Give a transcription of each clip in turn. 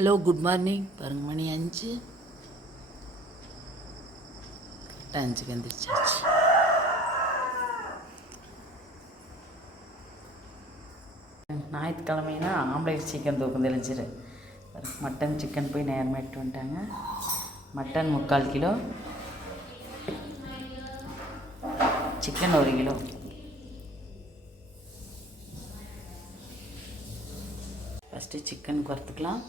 Hello good morning பாருங்க மணி அஞ்சு. கரெக்டாக அஞ்சுக்கு எந்திரிச்சாச்சு. ஞாயிற்றுக்கிழமைனா ஆம்லேட் சிக்கன் தூக்கம் தெளிஞ்சிரு. மட்டன் சிக்கன் போய் நேரமாக எடுத்து வந்துட்டாங்க. மட்டன் முக்கால் கிலோ. சிக்கன் ஒரு கிலோ. ஃபஸ்ட்டு சிக்கன் வறுத்துக்கலாம்.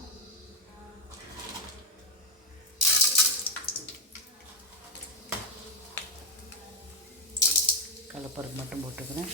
கலப்பருப்பு மட்டும் போட்டுக்கிறேன்.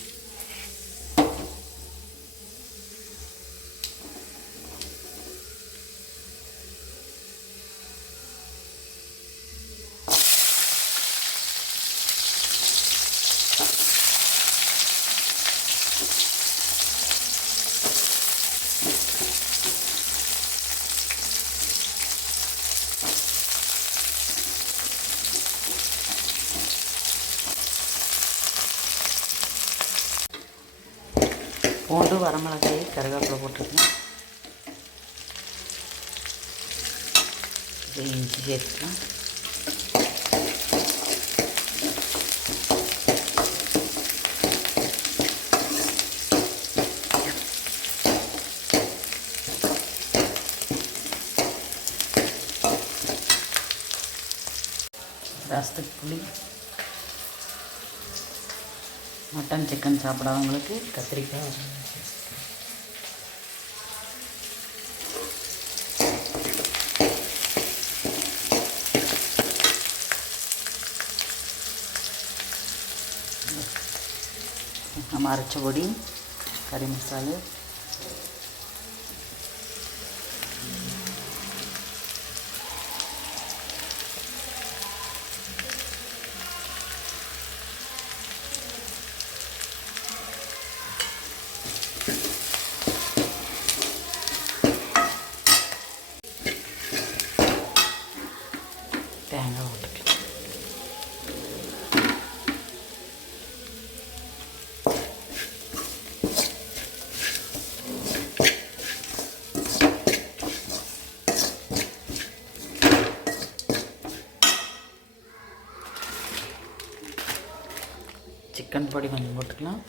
பூண்டு வரமிளகாய் கருவேப்பிலை போட்டுருக்கேன். இது இஞ்சி சேர்த்துக்கலாம். ரசத்துக்கு புளி. மட்டன் சிக்கன் சாப்பிடாதவங்களுக்கு கத்திரிக்காய். நம்ம அரைச்ச பொடி கறி மசாலா தேங்காய் போட்டுக்கலாம் சிக்கன் பொடி கொஞ்சம் போட்டுக்கலாம்.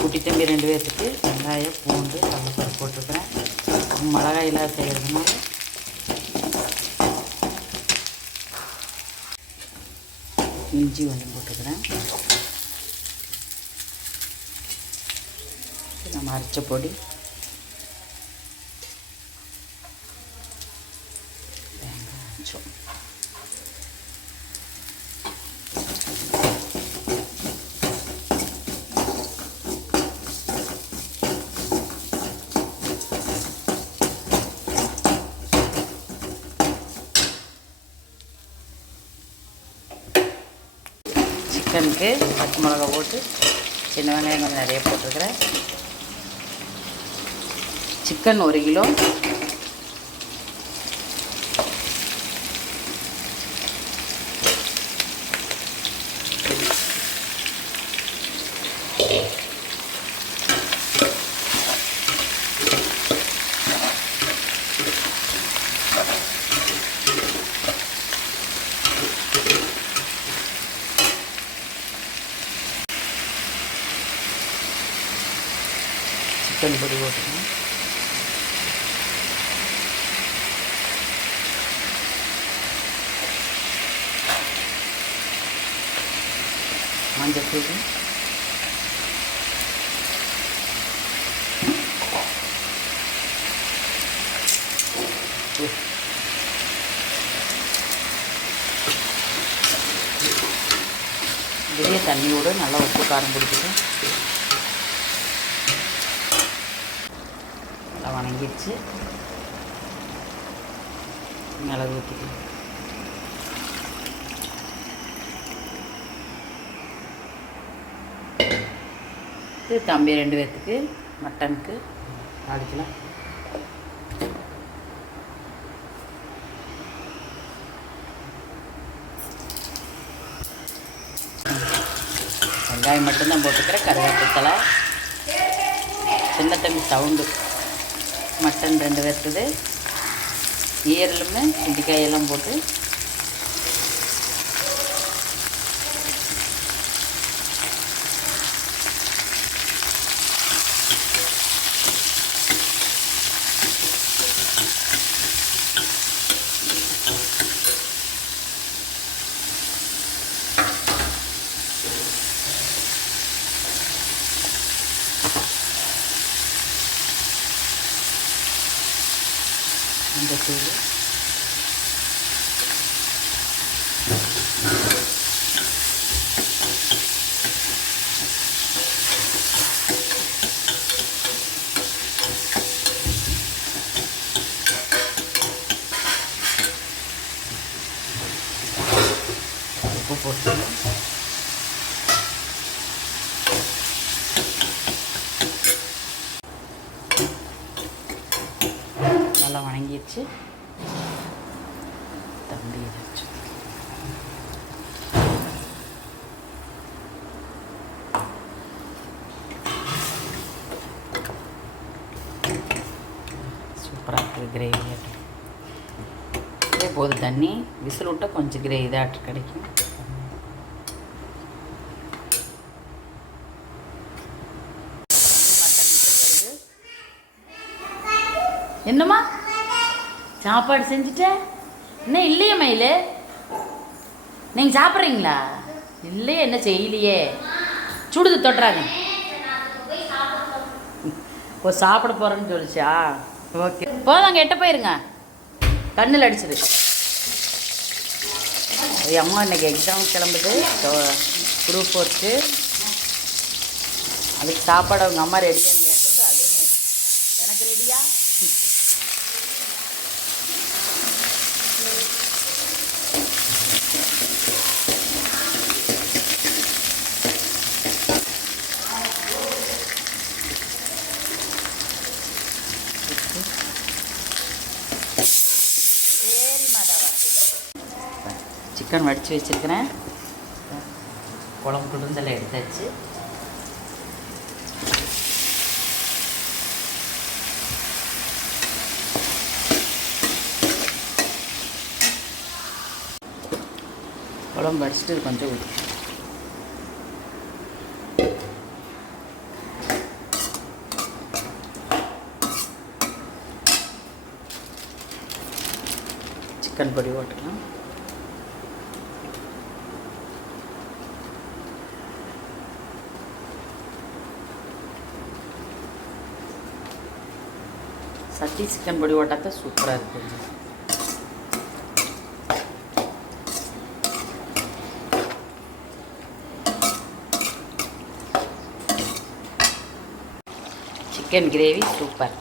குட்டி தம்பி ரெண்டு பேர்த்துக்கு வெங்காயம் பூண்டு மிளகாயெல்லாம் செய்கிறதுனால இஞ்சி கொஞ்சம் போட்டுக்கிறேன். நம்ம அரைச்ச பொடி வெங்காயம் சிக்கனுக்கு பச்சை மிளகா போட்டு சின்ன வெங்காயம் கொஞ்சம் நிறைய போட்டிருக்கிறேன். சிக்கன் ஒரு கிலோ. சிக்கன் பொடி போட்டுக்கணும் மஞ்சத்தூள் இதுலேயே தண்ணியோடு நல்லா உப்பு காரம் பிடிச்சிட்டு வணங்கிடுச்சு மிளகு ஊற்றிக்கலாம் தம்பி ரெண்டு பேர்த்துக்கு மட்டனுக்கு. அடிக்கலாம். வெங்காயம் மட்டும்தான் போட்டுக்கிறேன் கருவேப்பித்தலை சின்ன தம்பி சவுண்டு. மட்டன் ரெண்டு பேர்த்துது ஈரலுமே இண்டிக்காயெல்லாம் போட்டு இந்த தூள் உப்பு போட்டு நல்லா வச்சு. தம்பி வச்சு. சூப்பராக இருக்குது கிரேவி இதே போதும் தண்ணி விசில் விட்டால் கொஞ்சம் கிரேவி இதாட்டு கிடைக்கும். என்னம்மா? சாப்பாடு செஞ்சுட்டேன் இன்னும் இல்லையே மயில்? நீங்கள் சாப்பிட்றீங்களா? இல்லையே என்ன செய்யலையே? சுடுது தொட்டுறாங்க. ஓ சாப்பிட போகிறேன்னு சொல்லிச்சா? ஓகே. போதாங்க எட்ட போயிருங்க. கண்ணில் அடிச்சிது அம்மா இன்னைக்கு எக்ஸாம் கிளம்புது. குரூப் ஒர்க்கு அதுக்கு சாப்பாடு அவங்க அம்மா ரெடியான்னு சிக்கன் வடித்து வச்சுருக்கிறேன். குழம்பு குடுந்தெல்லாம் எடுத்தாச்சு. குழம்பு வடிச்சிட்டு கொஞ்சம் ஊற்றி சிக்கன் பொடி போட்டுக்கலாம். டேஸ்டி சிக்கன் பொடி போட்டால் சூப்பராக இருக்குது chicken gravy super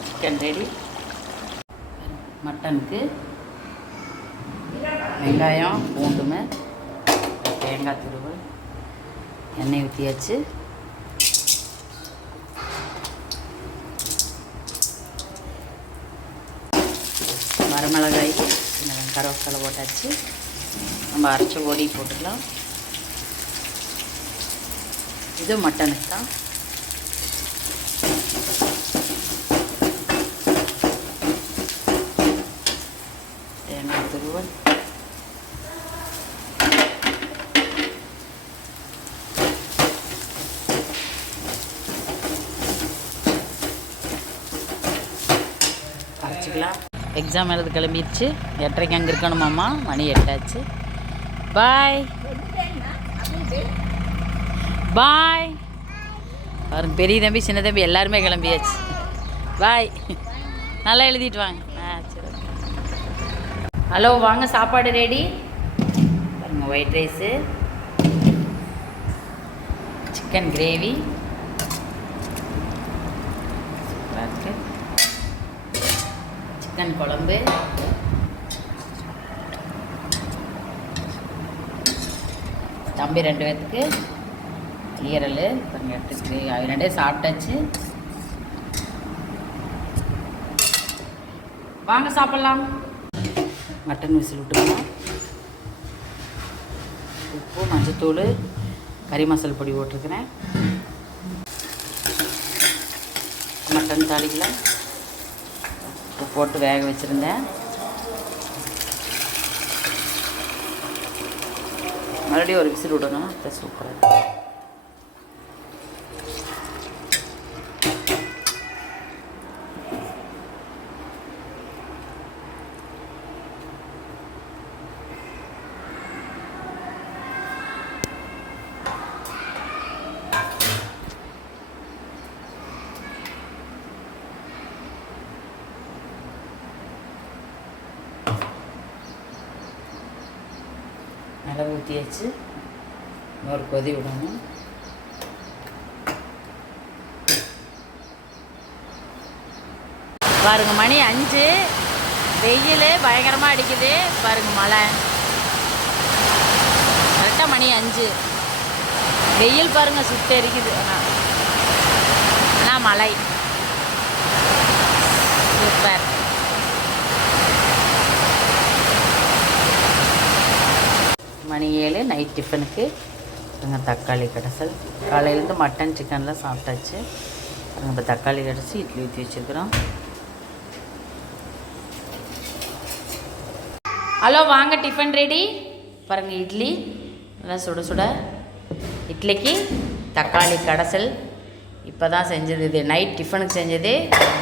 chicken ready மட்டனுக்கு வெங்காயம் பூண்டுமை தேங்காய் துருவல் எண்ணெய் ஊற்றியாச்சு வரமிளகாய் கருவேப்பிலை போட்டாச்சு. நம்ம அரைச்ச ஓடி போட்டுக்கலாம். இது மட்டனுக்கு தான் தேங்காய் துருவல் அரைச்சிக்கலாம் எக்ஸாம் எழுத கிளம்பிடுச்சு. எட்டரைக்கு அங்கே இருக்கணுமாம்மா மணி எட்டாச்சு. பாய் பாய் பாருங்க பெரிய தம்பி சின்ன தம்பி எல்லாருமே கிளம்பியாச்சு. பாய் நல்லா எழுதிட்டு வாங்க. ஆ சரி ஹலோ வாங்க சாப்பாடு ரெடி பாருங்க ஒயிட் ரைஸு சிக்கன் கிரேவி சூப்பராக இருக்குது சிக்கன் குழம்பு. தம்பி ரெண்டு பேர்த்துக்கு ஈரல் கொஞ்சம் எடுத்துட்டு அது ரெண்டே சாப்பிட்டாச்சு. வாங்க சாப்பிட்லாம். மட்டன் விசில் விட்டுக்கலாம் உப்பு மஞ்சத்தூள் கறி மசால் பொடி போட்டிருக்கிறேன். மட்டன் தாளிக்கலாம். போட்டு வேக வச்சுருந்தேன். மறுபடியும் ஒரு விசில் விடணும். அது சூப்பராக இருக்கும் ஊற்றி வச்சு இன்னொரு கொதி விடணும். பாருங்க மணி அஞ்சு. வெயில் பயங்கரமாக அடிக்குது. பாருங்க மழை. கரெக்டாக மணி அஞ்சு. வெயில் பாருங்க சுத்த எரிக்குது ஆனால் ஆனால் மழை. சூப்பர். மணி ஏழு நைட் டிஃபனுக்கு பாருங்க தக்காளி கடைசல். காலையிலேருந்து மட்டன் சிக்கன்லாம் சாப்பிட்டாச்சு. இப்போ தக்காளி கடைசி இட்லி ஊற்றி வச்சுருக்குறோம். ஹலோ வாங்க டிஃபன் ரெடி பாருங்கள் இட்லி. நல்லா சுட சுட. இட்லிக்கு தக்காளி கடைசல். இப்போ தான் செஞ்சது. இது நைட் டிஃபனுக்கு செஞ்சது.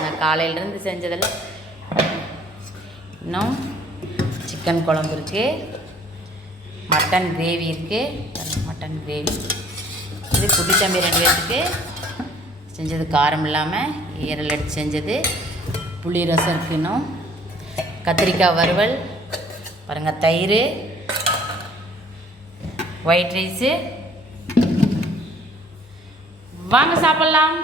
நான் காலையிலேருந்து செஞ்சதெல்லாம். இன்னும் சிக்கன் குழம்பு இருக்குது மட்டன் கிரேவி இருக்குது மட்டன் கிரேவி. இது குட்டி தம்பி ரெண்டு பேர்த்துக்கு செஞ்சது காரம் இல்லாமல் ஈரல் எடுத்து செஞ்சது. புளி ரசம் இருக்கு இன்னும். கத்திரிக்காய் வறுவல் பாருங்கள் தயிர் ஒயிட் ரைஸு வாங்க சாப்பிட்லாம்.